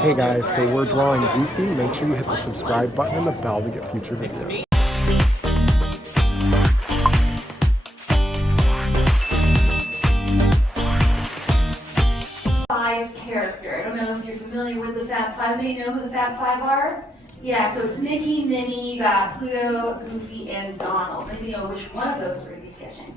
Hey guys, so we're drawing Goofy. Make sure you hit the subscribe button and the bell to get future videos. Five character. I don't know if you're familiar with the Fab Five. Do you know who the Fab Five are? Yeah, so it's Mickey, Minnie, you got Pluto, Goofy, and Donald. Maybe you know which one of those we're going to be sketching.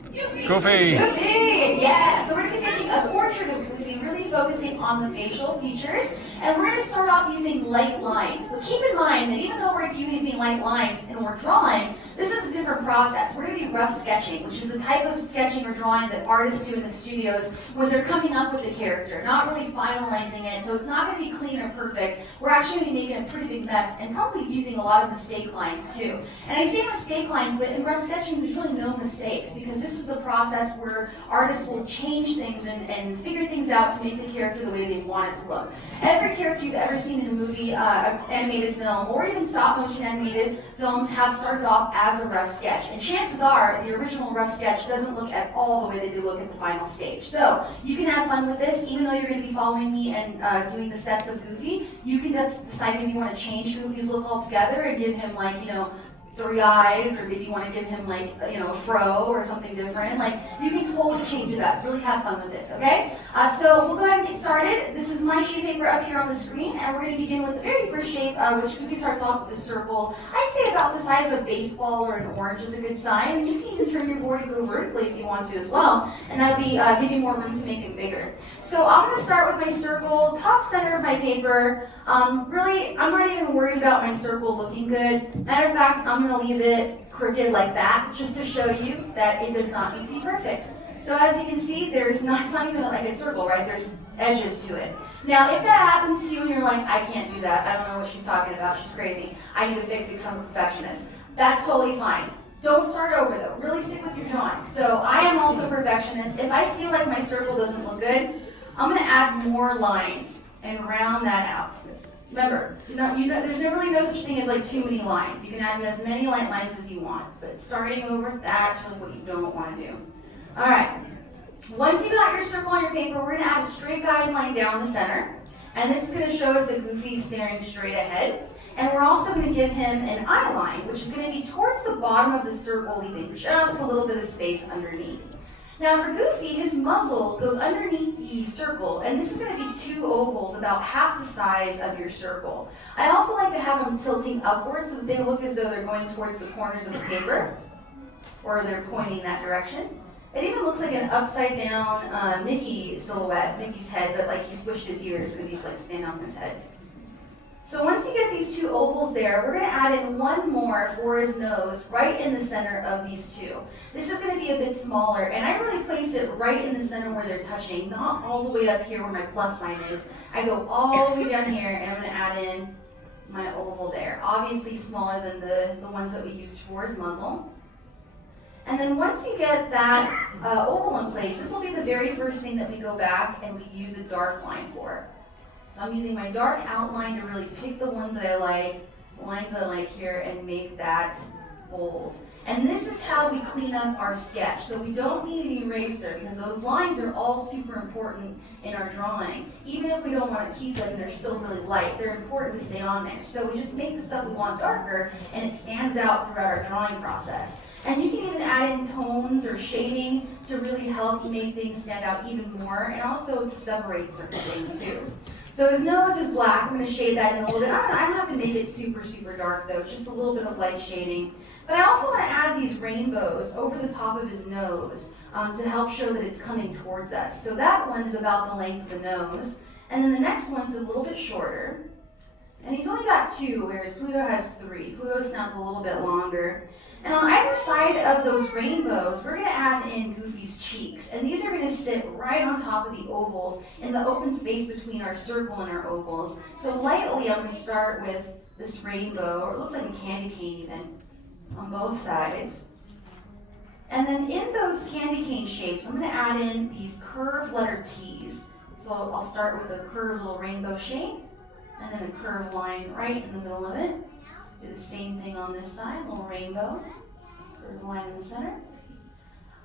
Goofy! Goofy! Yeah, so we're going to be sketching a portrait of Goofy, really focusing on the facial features. And we're going to start off using light lines. But keep in mind that even though we're using light lines and we're drawing, this is a different process. We're going to be rough sketching, which is a type of sketching or drawing that artists do in the studios when they're coming up with the character, not really finalizing it. So it's not going to be clean or perfect. We're actually going to be making a pretty big mess and probably using a lot of mistake lines too. And I say mistake lines, but in rough sketching, there's really no mistakes because this is the process where artists will change things and figure things out to make the character the way they want it to look. Every character you've ever seen in a movie, animated film, or even stop motion animated films have started off as a rough sketch. And chances are the original rough sketch doesn't look at all the way that they look at the final stage. So you can have fun with this, even though you're going to be following me and doing the steps of Goofy. You can just decide maybe you want to change Goofy's look altogether and give him like, 3 eyes, or maybe you want to give him like, a fro or something different. Like, you can totally change it up. Really have fun with this, okay? So we'll go ahead and get started. This is my sheet of paper up here on the screen, and we're going to begin with the very first shape, which Goofy starts off with a circle. I'd say about the size of a baseball or an orange is a good sign. And you can even turn your board to go vertically if you want to as well, and that'll be give you more room to make it bigger. So I'm going to start with my circle, top center of my paper. Really, I'm not even worried about my circle looking good. Matter of fact, I'm going to leave it crooked like that, just to show you that it does not need to be perfect. So as you can see, it's not even like a circle, right? There's edges to it. Now, if that happens to you and you're like, I can't do that, I don't know what she's talking about, she's crazy, I need to fix it because I'm a perfectionist, that's totally fine. Don't start over though, really stick with your drawing. So I am also a perfectionist. If I feel like my circle doesn't look good, I'm going to add more lines and round that out. Remember, there's really no such thing as like too many lines. You can add as many light lines as you want, but starting over, that's really what you don't want to do. All right. Once you got your circle on your paper, we're going to add a straight guideline down the center, and this is going to show us that Goofy is staring straight ahead. And we're also going to give him an eye line, which is going to be towards the bottom of the circle, leaving just a little bit of space underneath. Now for Goofy, his muzzle goes underneath the circle, and this is going to be 2 ovals about half the size of your circle. I also like to have them tilting upwards so that they look as though they're going towards the corners of the paper, or they're pointing that direction. It even looks like an upside down Mickey silhouette, Mickey's head, but like he squished his ears because he's like standing on his head. So once you get these 2 ovals there, we're going to add in one more for his nose right in the center of these 2. This is going to be a bit smaller, and I really place it right in the center where they're touching, not all the way up here where my plus sign is. I go all the way down here, and I'm going to add in my oval there. Obviously smaller than the ones that we used for his muzzle. And then once you get that oval in place, this will be the very first thing that we go back and we use a dark line for. So I'm using my dark outline to really pick the ones that I like, the lines I like here, and make that bold. And this is how we clean up our sketch. So we don't need an eraser because those lines are all super important in our drawing. Even if we don't want to keep them, they're still really light. They're important to stay on there. So we just make the stuff we want darker, and it stands out throughout our drawing process. And you can even add in tones or shading to really help make things stand out even more, and also to separate certain things too. So his nose is black. I'm going to shade that in a little bit. I don't have to make it super, super dark though, just a little bit of light shading. But I also want to add these rainbows over the top of his nose to help show that it's coming towards us. So that one is about the length of the nose. And then the next one's a little bit shorter. And he's only got 2, whereas Pluto has 3. Pluto's snout's a little bit longer. And on either side of those rainbows, we're going to add in Goofy's cheeks. And these are going to sit right on top of the ovals in the open space between our circle and our ovals. So lightly, I'm going to start with this rainbow, or it looks like a candy cane even, on both sides. And then in those candy cane shapes, I'm going to add in these curved letter T's. So I'll start with a curved little rainbow shape, and then a curved line right in the middle of it. Do the same thing on this side, little rainbow, curved line in the center.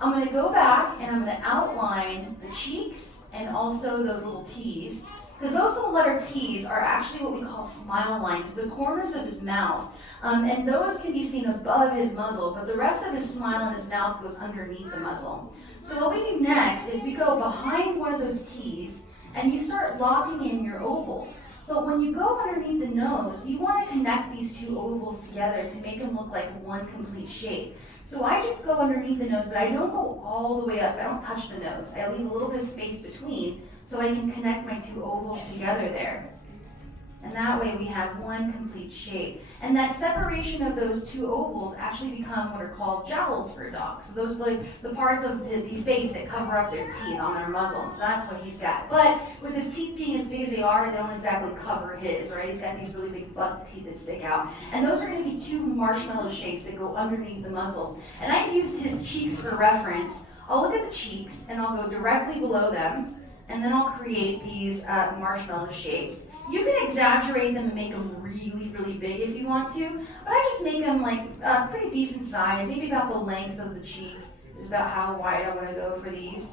I'm going to go back and I'm going to outline the cheeks and also those little T's. Because those little letter T's are actually what we call smile lines, the corners of his mouth. And those can be seen above his muzzle, but the rest of his smile and his mouth goes underneath the muzzle. So what we do next is we go behind one of those T's and you start locking in your ovals. But when you go underneath the nose, you want to connect these two ovals together to make them look like one complete shape. So I just go underneath the nose, but I don't go all the way up. I don't touch the nose. I leave a little bit of space between so I can connect my two ovals together there. And that way we have one complete shape. And that separation of those two ovals actually become what are called jowls for a dog. So those are like the parts of the face that cover up their teeth on their muzzle. So that's what he's got. But with his teeth being as big as they are, they don't exactly cover his, right? He's got these really big buck teeth that stick out. And those are going to be two marshmallow shapes that go underneath the muzzle. And I used his cheeks for reference. I'll look at the cheeks and I'll go directly below them. And then I'll create these marshmallow shapes. You can exaggerate them and make them really, really big if you want to, but I just make them like pretty decent size, maybe about the length of the cheek is about how wide I want to go for these.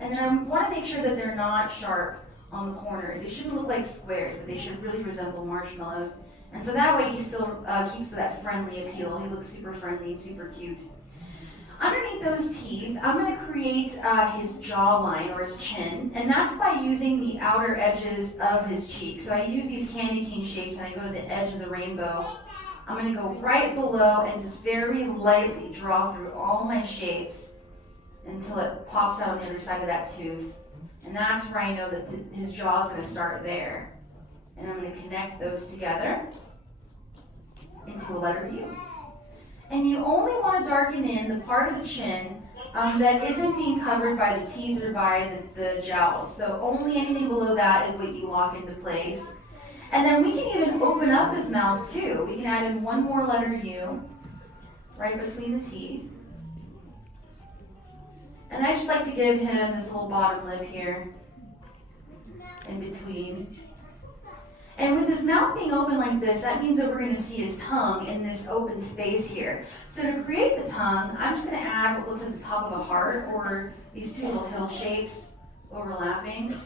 And then I want to make sure that they're not sharp on the corners. They shouldn't look like squares, but they should really resemble marshmallows. And so that way he still keeps that friendly appeal. He looks super friendly and super cute. Underneath those teeth, I'm going to create his jawline or his chin, and that's by using the outer edges of his cheek. So I use these candy cane shapes and I go to the edge of the rainbow. I'm going to go right below and just very lightly draw through all my shapes until it pops out on the other side of that tooth. And that's where I know that his jaw is going to start there. And I'm going to connect those together into a letter U. And you only want to darken in the part of the chin that isn't being covered by the teeth or by the jowls. So only anything below that is what you lock into place. And then we can even open up his mouth too. We can add in one more letter U right between the teeth. And I just like to give him this little bottom lip here in between. And with his mouth being open like this, that means that we're going to see his tongue in this open space here. So to create the tongue, I'm just going to add what looks like the top of a heart, or these two little hill shapes overlapping.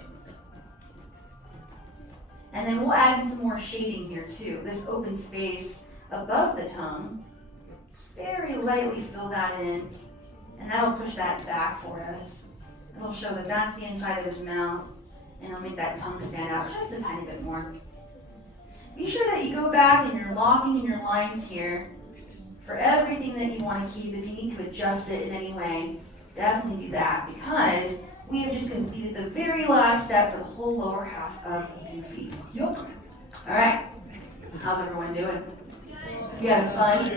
And then we'll add in some more shading here too. This open space above the tongue, just very lightly fill that in, and that'll push that back for us. It'll show that that's the inside of his mouth, and it'll make that tongue stand out just a tiny bit more. Be sure that you go back and you're locking in your lines here for everything that you want to keep. If you need to adjust it in any way, definitely do that, because we have just completed the very last step for the whole lower half of Goofy. Yup. All right. How's everyone doing? You having fun?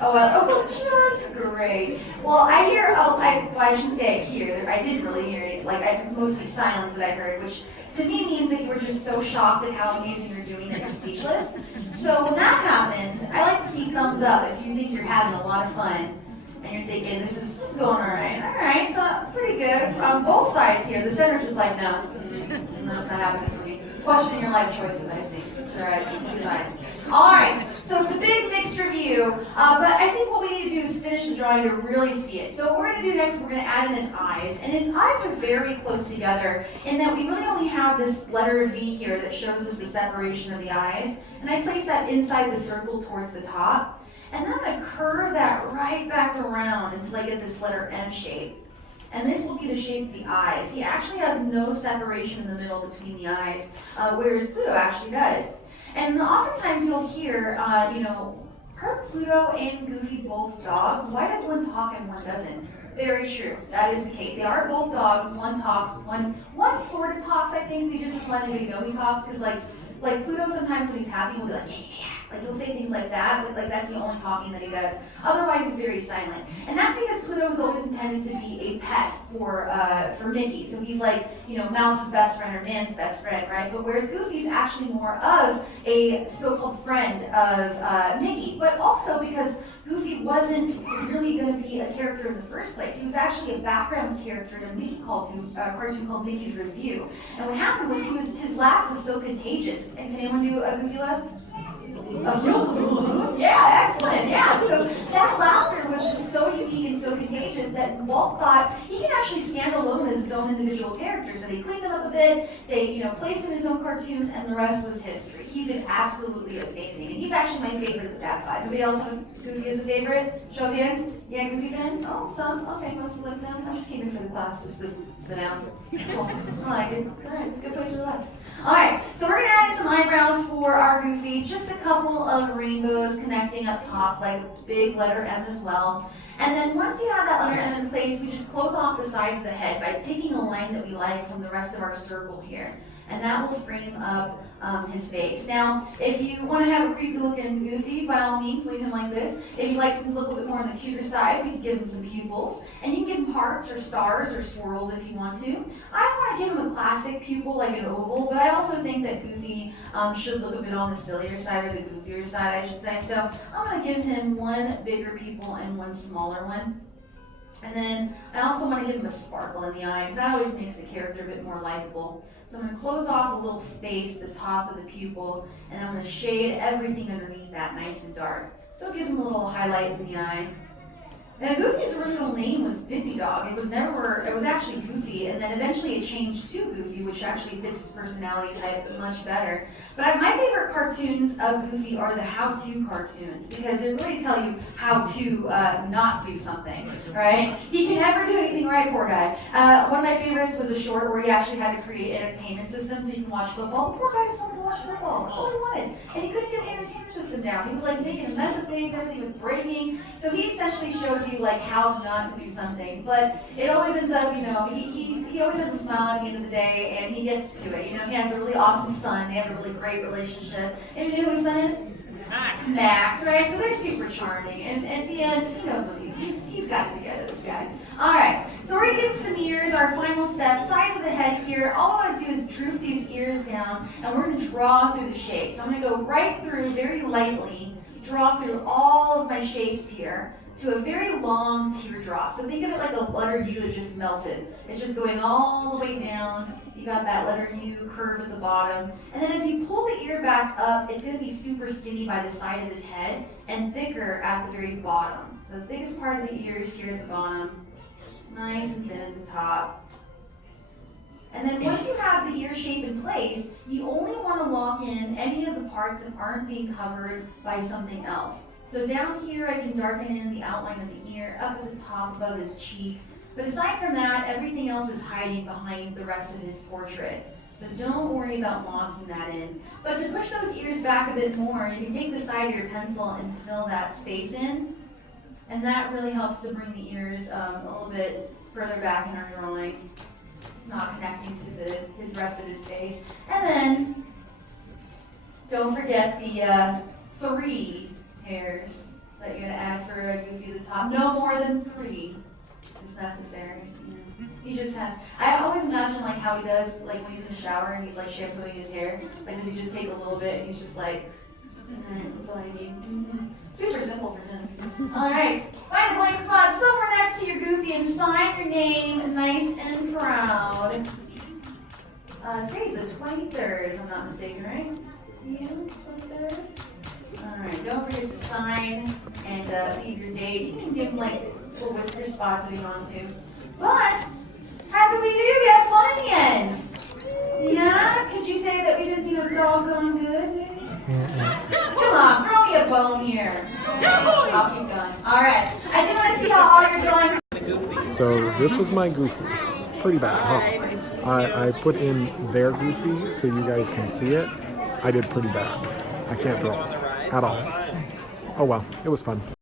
Oh, just great. Well, I hear, I shouldn't say I hear, I didn't really hear it. Like, it's mostly silence that I heard, which to me means that you were just so shocked at how amazing you're doing that you're speechless. So when that happens, I like to see thumbs up if you think you're having a lot of fun and you're thinking, this is going all right. All right, so pretty good. On both sides here, the center's just like, no, that's not happening for me. Questioning your life choices, I see. It's all right, you'll be fine. All right, so it's a big mixed review, but I think what we need to do is finish the drawing to really see it. So what we're going to do next, we're going to add in his eyes, and his eyes are very close together in that we really only have this letter V here that shows us the separation of the eyes, and I place that inside the circle towards the top, and then I'm going to curve that right back around until I get this letter M shape. And this will be the shape of the eyes. He actually has no separation in the middle between the eyes, whereas Pluto actually does. And oftentimes you'll hear, are Pluto and Goofy both dogs? Why does one talk and one doesn't? Very true. That is the case. They are both dogs. One talks. One sort of talks, I think. We just let him know he talks, because like Pluto sometimes when he's happy will be like, yeah. Like he'll say things like that, but like that's the only talking that he does. Otherwise, he's very silent. And that's because Pluto was always intended to be a pet for Mickey. So he's like, Mouse's best friend or man's best friend, right? But whereas Goofy's actually more of a so-called friend of Mickey, but also because Goofy wasn't really going to be a character in the first place. He was actually a background character in a Mickey cartoon called Mickey's Review. And what happened was his laugh was so contagious. And can anyone do a Goofy laugh? Yeah, excellent. Yeah, so that laughter was just so unique and so contagious that Walt thought he can actually stand alone as his own individual character. So they cleaned him up a bit, they placed him in his own cartoons, and the rest was history. He did absolutely amazing. And he's actually my favorite of the Fab Five. Anybody else have Goofy as a favorite? Show of hands. Yeah, Goofy fan? Oh, some. Okay, most of them. I just came in for the class just to sit down. Cool. I like it. All right, it's a good place to relax. All right, so we're gonna add in some eyebrows for our Goofy. Just a couple of rainbows connecting up top, like a big letter M as well. And then once you have that letter M in place, we just close off the sides of the head by picking a line that we like from the rest of our circle here. And that will frame up his face. Now, if you want to have a creepy looking Goofy, by all means, leave him like this. If you'd like him to look a little bit more on the cuter side, we can give him some pupils. And you can give him hearts or stars or swirls if you want to. I want to give him a classic pupil, like an oval, but I also think that Goofy should look a bit on the sillier side, or the goofier side, I should say. So I'm going to give him one bigger pupil and one smaller one. And then I also want to give him a sparkle in the eye, because that always makes the character a bit more likable. So I'm going to close off a little space at the top of the pupil, and I'm going to shade everything underneath that nice and dark. So it gives him a little highlight in the eye. Now, Goofy's original name was Dippy Dog. It was actually Goofy, and then eventually it changed to Goofy, which actually fits his personality type much better. But my favorite cartoons of Goofy are the how-to cartoons, because they really tell you how to not do something, right? He can never do anything right, poor guy. One of my favorites was a short where he actually had to create an entertainment system so you can watch football. Poor guy just wanted to watch football. That's all he wanted. And he couldn't get the entertainment system down. He was like making a mess of things, everything was breaking. So he essentially shows you like how not to do something. But it always ends up, he always has a smile at the end of the day, and he gets to it. He has a really awesome son. They have a really great relationship. And you know who his son is? Max. Max, right? So they're super charming. And at the end, he knows what he's got it together, this guy. All right, so we're gonna give him some ears, our final step. Sides of the head here. All I want to do is droop these ears down, and we're gonna draw through the shape. So I'm gonna go right through very lightly, draw through all of my shapes here to a very long teardrop. So think of it like a letter U that just melted. It's just going all the way down. You got that letter U curve at the bottom. And then as you pull the ear back up, it's going to be super skinny by the side of his head and thicker at the very bottom. So the thickest part of the ear is here at the bottom. Nice and thin at the top. And then once you have the ear shape in place, you only want to lock in any of the parts that aren't being covered by something else. So down here, I can darken in the outline of the ear, up at the top above his cheek. But aside from that, everything else is hiding behind the rest of his portrait. So don't worry about locking that in. But to push those ears back a bit more, you can take the side of your pencil and fill that space in. And that really helps to bring the ears a little bit further back in our drawing, not connecting to his rest of his face. And then, don't forget the 3 hairs that you're going to add for a Goofy at the top. No more than 3 is necessary. He just has, I always imagine like how he does, like when he's in the shower and he's like shampooing his hair. Like does he just take a little bit and he's just like, that's all I need. Super simple for him. Alright, find a blank spot somewhere next to your Goofy and sign your name nice and proud. Today's the 23rd, if I'm not mistaken, right? Yeah, 23rd. Alright, don't forget to sign and leave your date. You can give him like little whisker spots if you want to. But, how did we do? We had fun in the end. Yeah? Could you say that we did, doggone good, maybe? Come on, throw me a bone here. I'll keep going. Alright, I do want to see how all your drawings. So this was my Goofy. Pretty bad, huh? I put in their Goofy so you guys can see it. I did pretty bad. I can't draw at all. Oh well, it was fun.